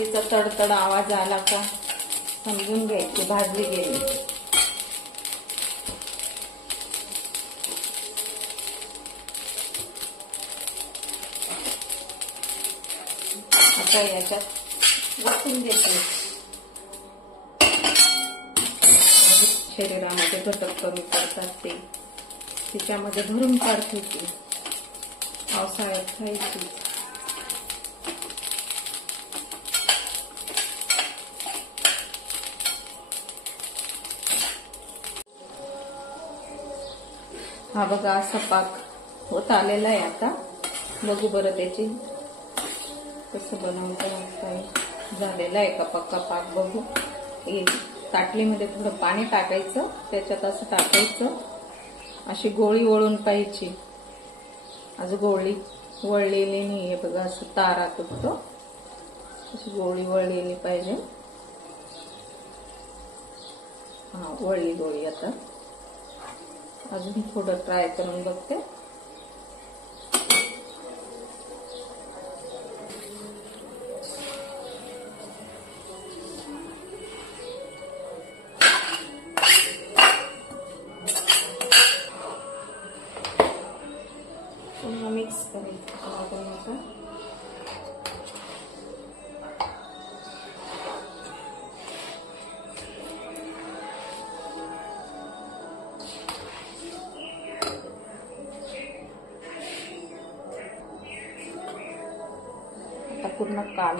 तिचा तडतड आवाज आला का समजून घ्यायची भाजली गेली। आता याच्यात वाटून देते। शरीरामध्ये घटक कमी करतात ते तिच्यामध्ये भरून काढते ती पावसाळ्यात खायची। हा बघा असा पाक होत आलेला आहे। आता बघू बरं त्याची कसं बनवता काय झालेला आहे का पक्का पाक बघू। ताटलीमध्ये थोडं पाणी टाकायचं, त्याच्यात असं टाकायचं, अशी गोळी वळून पाहिजे। आज गोळी वळलेली नाहीये बघा, असं तारा तुटतो, अशी गोळी वळलेली पाहिजे। हा वळली गोळी। आता अजून थोडं ट्राय करून बघते। मिक्स करायचं। आता पूर्ण काढ